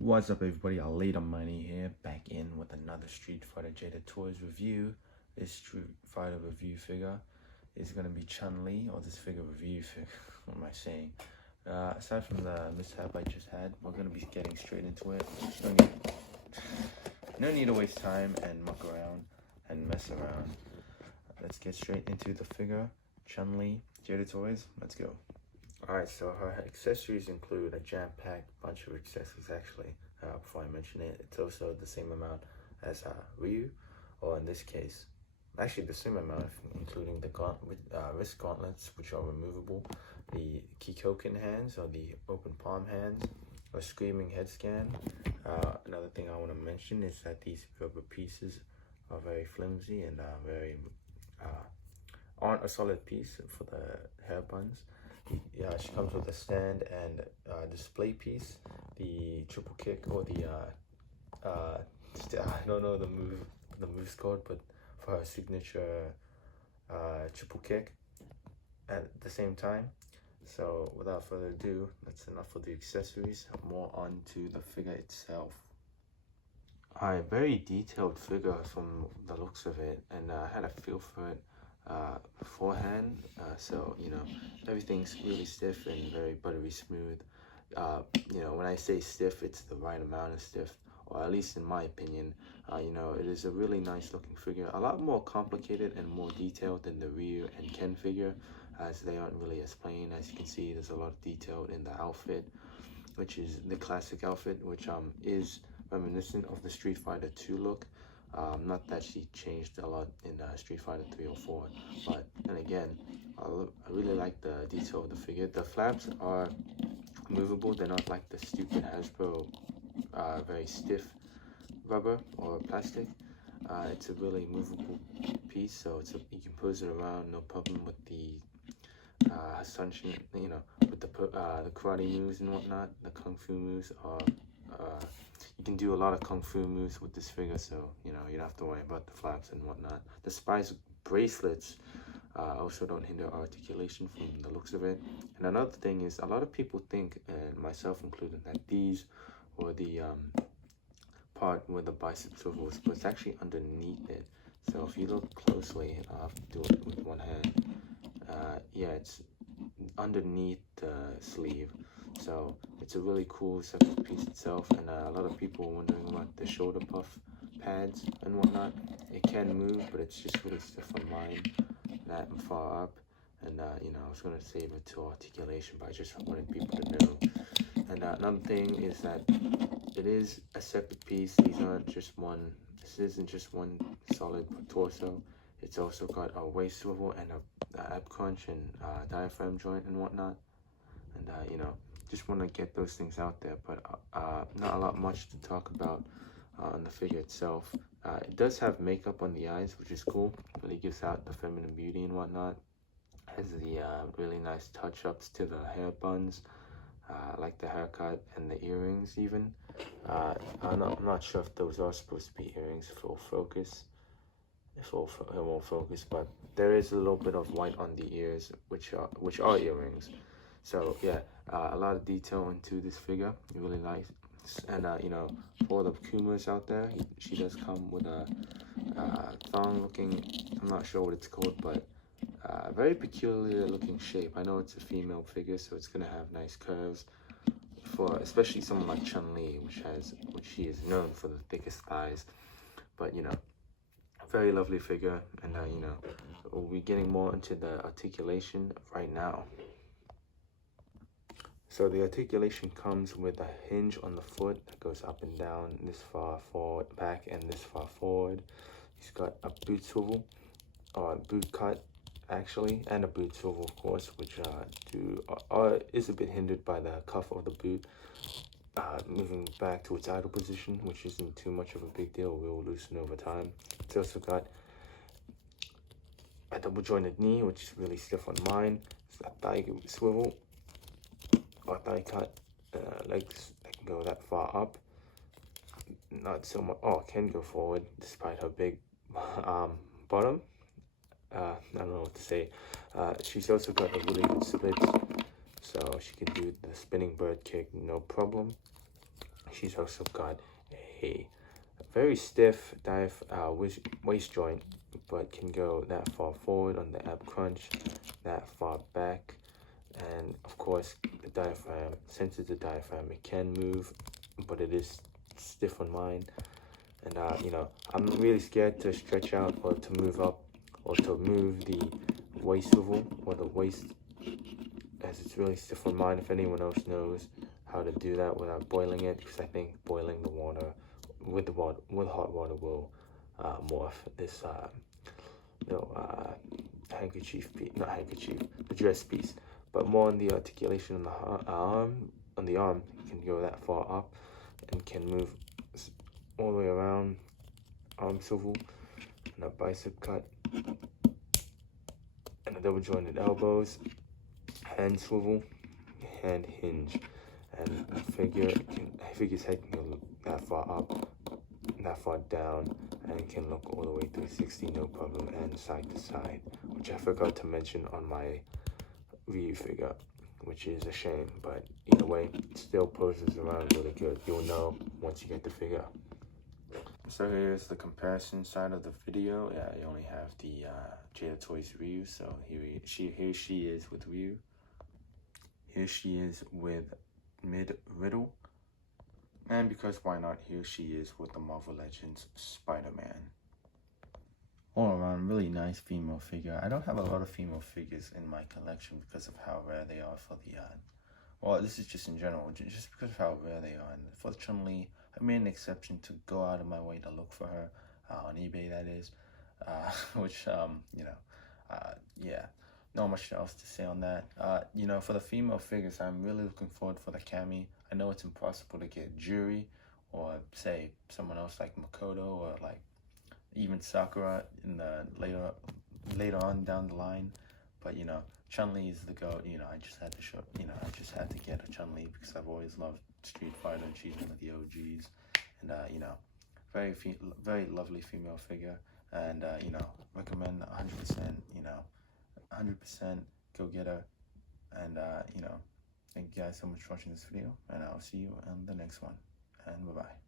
What's up, everybody? Later Money here, back in with another Street Fighter Jada Toys review. This Street Fighter review figure is gonna be Chun-Li, or this figure review figure. What am I saying? Aside from the mishap I just had, we're gonna be getting straight into it. No need to waste time and muck around and mess around. Let's get straight into the figure. Chun-Li, Jada Toys. Let's go. Alright, so her accessories include a jam-packed bunch of accessories actually. Before I mention it, it's also the same amount as Ryu, or in this case, actually the same amount, including the wrist gauntlets, which are removable, the Kikoken hands, or the open palm hands, a screaming head scan. Another thing I want to mention is that these rubber pieces are very flimsy and aren't a solid piece for the hair buns. Yeah, she comes with a stand and display piece, the triple kick, or the I don't know the move's called, but for her signature triple kick at the same time. So without further ado, that's enough for the accessories. More on to the figure itself. Alright, very detailed figure from the looks of it, and I had a feel for it beforehand, so you know, everything's really stiff and very buttery smooth. You know, when I say stiff, it's the right amount of stiff, or at least in my opinion. You know, it is a really nice looking figure, a lot more complicated and more detailed than the Ryu and Ken figure, as they aren't really as plain. As you can see, there's a lot of detail in the outfit, which is the classic outfit, which is reminiscent of the Street Fighter 2 look. Not that she changed a lot in Street Fighter 3 or 4, but then again, I really like the detail of the figure. The flaps are movable. They're not like the stupid Hasbro very stiff rubber or plastic. It's a really movable piece, so you can pose it around, no problem with the sunshine, you know, with the karate moves and whatnot. The kung fu moves are you can do a lot of kung fu moves with this figure, so you know, you don't have to worry about the flaps and whatnot. The spice bracelets also don't hinder articulation from the looks of it. And another thing is, a lot of people think, and myself included, that these were the part where the bicep swivels, but it's actually underneath it. So if you look closely, I'll have to do it with one hand. Yeah, it's underneath the sleeve, so it's a really cool separate piece itself. And a lot of people are wondering about the shoulder puff pads and whatnot. It can move, but it's just really stiff on mine, that far up. And you know, I was gonna save it to articulation, but I just wanted people to know. And another thing is that it is a separate piece. These aren't just one. This isn't just one solid torso. It's also got a waist swivel and a ab crunch and diaphragm joint and whatnot. And you know, just want to get those things out there. But not a lot much to talk about on the figure itself. It does have makeup on the eyes, which is cool. Really gives out the feminine beauty and whatnot. Has the really nice touch-ups to the hair buns, like the haircut and the earrings even. I'm not sure if those are supposed to be earrings. Full focus. It won't focus, but there is a little bit of white on the ears, which are earrings. So yeah, a lot of detail into this figure. Really nice. And you know, for the Kumas out there, she does come with a thong looking, I'm not sure what it's called, but very peculiar looking shape. I know it's a female figure, so it's gonna have nice curves, for especially someone like Chun-Li, which she is known for the thickest thighs. But you know, very lovely figure. And you know, we'll be getting more into the articulation right now. So the articulation comes with a hinge on the foot that goes up and down, this far forward, back, and this far forward. He's got a boot swivel, or boot cut actually, and a boot swivel of course, which is a bit hindered by the cuff of the boot moving back to its idle position, which isn't too much of a big deal. We will loosen over time. It's also got a double jointed knee, which is really stiff on mine. It's a thigh swivel, or thigh cut, legs that can go that far up. Not so much, oh, can go forward despite her big bottom. I don't know what to say. She's also got a really good split, so she can do the spinning bird kick no problem. She's also got a very stiff waist joint, but can go that far forward on the ab crunch, that far back, and of course the diaphragm. Since it's a diaphragm, it can move, but it is stiff on mine. And I'm really scared to stretch out or to move up or to move the waist swivel or the waist, as it's really stiff on mine. If anyone else knows how to do that without boiling it, because I think boiling the water with hot water will morph this handkerchief piece, not handkerchief, the dress piece. But more on the articulation on the arm, you can go that far up and can move all the way around, arm swivel, and a bicep cut, and a double jointed elbows, hand swivel, hand hinge, and figure's head can go that far up, that far down, and can look all the way 360 no problem, and side to side, which I forgot to mention on my Ryu figure, which is a shame, but either way, it still poses around really good. You'll know once you get the figure. So here's the comparison side of the video. Yeah, you only have the Jada Toys Ryu. So here she is with Ryu. Here she is with Riddle. And because why not, here she is with the Marvel Legends Spider-Man. All around, really nice female figure. I don't have a lot of female figures in my collection because of how rare they are for the well, this is just in general, just because of how rare they are. And for Chun-Li, I made an exception to go out of my way to look for her on eBay, that is, which, yeah, not much else to say on that. For the female figures, I'm really looking forward for the Cammy. I know it's impossible to get Juri or, say, someone else like Makoto or, like, even Sakura in the later on down the line. But, Chun-Li is the GOAT. I just had to I just had to get a Chun-Li because I've always loved Street Fighter, and she's one of the OGs. And, very lovely female figure. And, recommend 100%, 100% go get her. And, thank you guys so much for watching this video. And I'll see you on the next one. And bye-bye.